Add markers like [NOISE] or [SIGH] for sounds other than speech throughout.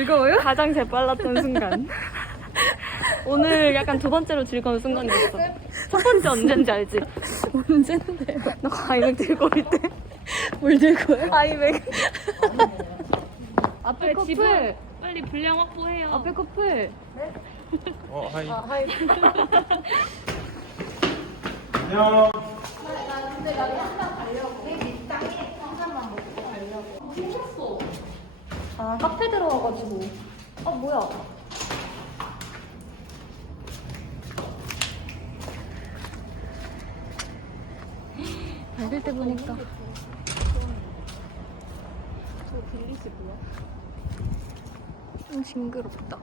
즐거워요? 가장 재빨랐던 순간. 오늘 약간 두 번째로 즐거운 순간이었어. 첫 번째 언젠지 알지? 언젠데? 너 아이맥 들고 올 때. 뭘 들고 요? 아이맥. [LAUGHS] 앞에 커플. 빨리 분량 확보해요. 앞에 커플. 어, 하이. 아, 하이. 안녕. 아, 카페 들어와가지고. 아, 뭐야. [GASPS] 밝을 때 보니까. 좀 징그럽다.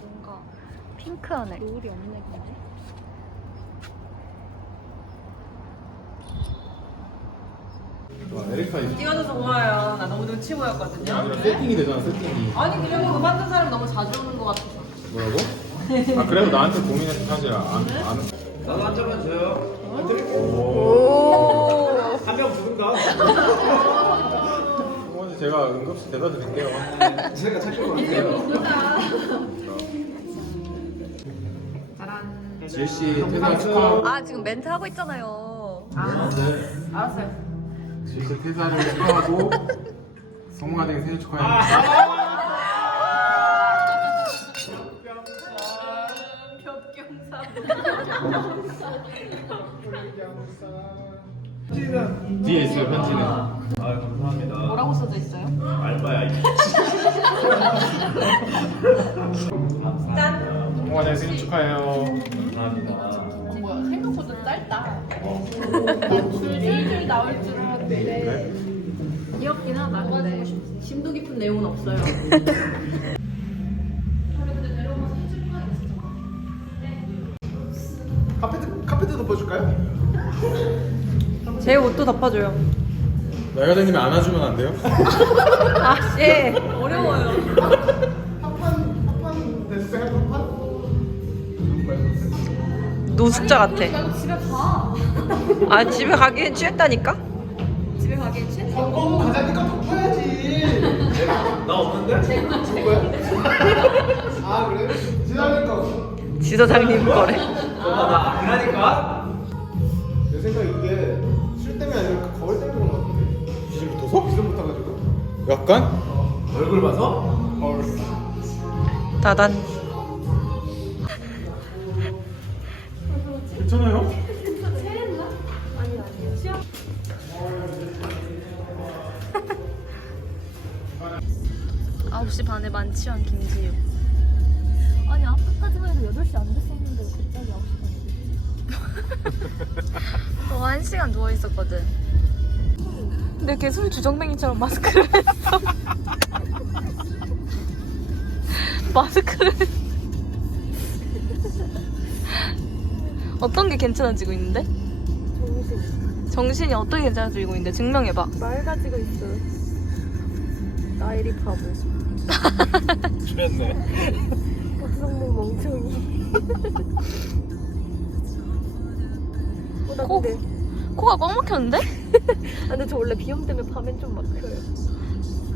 뭔가 핑크하네. 노을이 없네, 근데. 와, 에리카 이 찍어줘서 고마워요. 나 너무 눈치 보였거든요. 아니라 세팅이 되잖아, 세팅이. 아니 그냥 이거 만든 사람 너무 자주 오는 것 같아서. 뭐라고? [LAUGHS] 아, 그래도 나한테 고민해서 사실 안, 안. 나도 한 잔만 줘요. 오. 한 명 부른다. 이번에 제가 응급실 대다 드릴게요. 제가 거 같아요. 지혜씨 퇴사 축하. 아, 지금 멘트 하고 있잖아요. 알았어요. 지혜씨 퇴사를 축하하고 성공하된 생일 축하합니다. 뒤에 있어요, 편지는. 아 감사합니다. 뭐라고 써져 있어요? 알바야. 이 성공하된 생일 축하해요. 감사합니다. 뭐야 생각보다 짧다. 줄줄줄 나올 줄알 았는데 네? 귀엽긴 하다. 근데 심도 깊은 내용은 없어요. [LAUGHS] 카페트, 카페트 덮어줄까요? 제 옷도 덮어줘요. 나여자님이 안아주면 안 돼요? [LAUGHS] 아 예. 어려워요. 한판 됐어요, 한판? 노숙자 같아. 집에 가. 아 집에 가기엔 취했다니까? 가자니까 덮어야지. 나 없는데? 아, 그래? 지나니까. 지사장님 거래. 나 아니라니까. 내 생각에 이게 술 때문에 아니라 그 거울 때문에 그런 것 같은데 기름 붙어서? 기름 붙어가지고 약간? 얼굴 봐서? 헐 다단. 괜찮아요? 아 홉시 반에 만취한 김지유. 아니, 아까까지만 해도 8시 안 됐었는데 갑자기 9시 반이 너 [LAUGHS] 1시간 누워있었거든. 근데 걔 술 주정뱅이처럼 마스크를 했어. [LAUGHS] 마스크를. 어떤 게 괜찮아지고 있는데? 정신. 정신이 어떻게 괜찮아지고 있는데? 증명해봐. 맑아지고 있어. 나일이 바보. 그랬네 박성모 멍청이. [LAUGHS] 어, 나 코? 근데, 코가 꽉 막혔는데? 아, 근데 저 원래 비염 때문에 밤엔 좀 막혀요.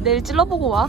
내일 찔러보고 와.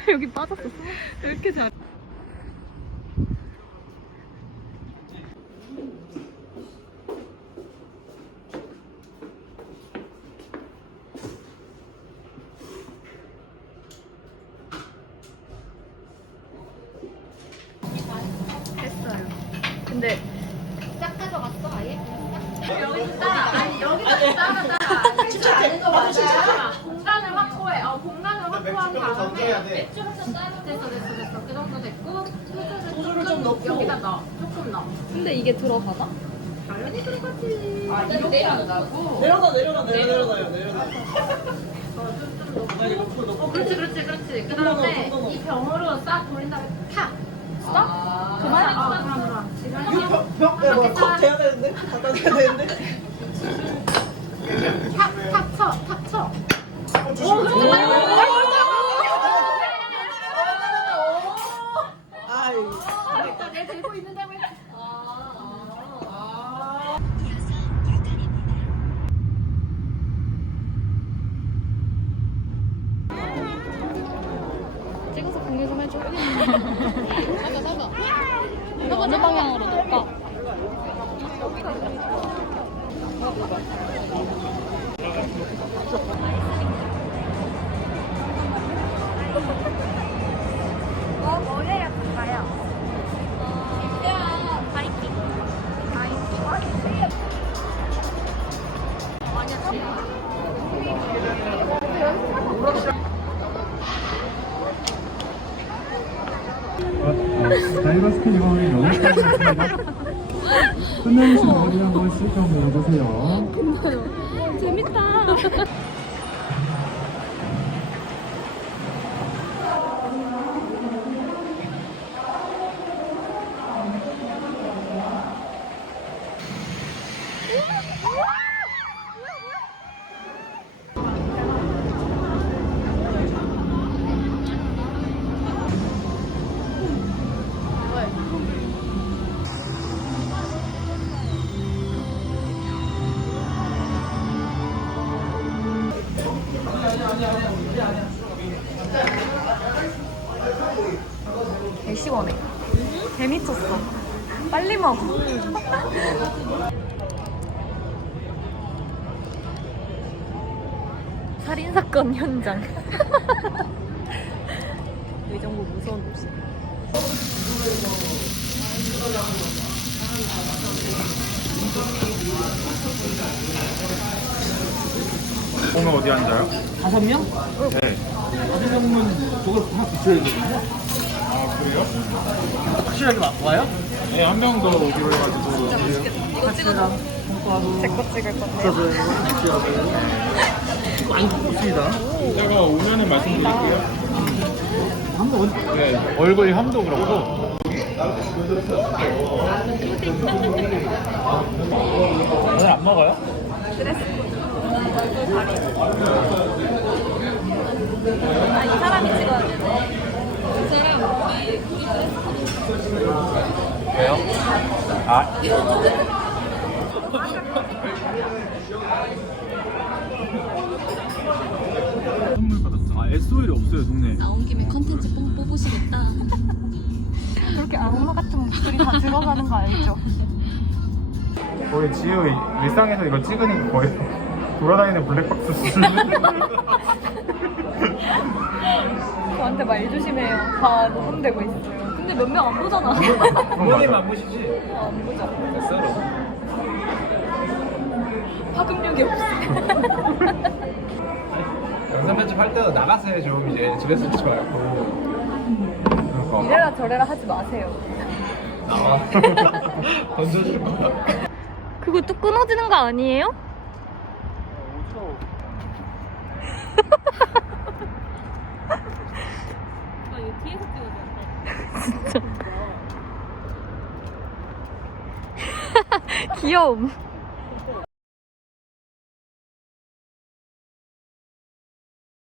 [LAUGHS] 여기 빠졌어. 왜 이렇게 잘해? 했어요. 근데 공간을 확보해. 어, 공간을 맥주병을 던져야 돼. 맥주 한잔 됐어, 됐어, 됐어. 그 정도 됐고 소주를 좀 넣고 여기다 넣어. 조금 넣어. 근데 이게 들어가나? 당연히 들어가지. 아, 이렇게 내려간다고? 내려놔 내려놔 내려놔요 내려놔 어, 그렇지, 그렇지, 그렇지. 그 다음에 이 병으로 싹 돌린 다음에 탁. 싹? 그만? 어, 그럼, 그럼. 지금 병병컵 돼야 되는데 갖다 대야 되는데 탁, 탁 쳐, 탁 쳐. 아이 그러니까 내 들고 있는데 왜? 이번에 여기까지 했습니다. 끝내주신 머리 한 번씩 좀 모아주세요. [LAUGHS] 재밌다. 시원해. 개 미쳤어. 빨리 먹어. 살인사건 현장. [LAUGHS] 의정부 무서운 도시. 오늘 어디 앉아요? 다섯 명? 네. 다섯 명은 저걸 다 붙여야겠네 아 그래요? 확실하게 와- 와요? 네, 한 명 더 오기로 해가지고. 제거 찍을 건데. 이따가 오면은 말씀드릴게요. 한번 네, 얼굴 함도 그렇고. 오늘 안 먹어요? 아, 이 사람이 찍어야 우리 왜요? 아. 선물 받았어. 아, SOL이 없어요, 동네. 나온 김에 컨텐츠 뽕 뽑으시겠다. 그렇게 악마 같은 목소리 다 들어가는 거 알죠? 거의 지우 일상에서 이거 찍으니까 거의 돌아다니는 블랙박스 수준. [LAUGHS] 저한테 말 조심해요. 다 녹음되고 있어요. 근데 몇 명 안 보잖아. 부모님 [LAUGHS] 안 보시지? 어, 안 보잖아. 됐어요. 파급력이 없어. [LAUGHS] 영상 편집할 때도 나가세요 좀 이제 집에서 하지 말고 이래라 저래라 하지 마세요. 아. [LAUGHS] 나와 건져줄 거야 그거 또 끊어지는 거 아니에요? 뒤에서 찍어줘. 진짜. [LAUGHS] 귀여움.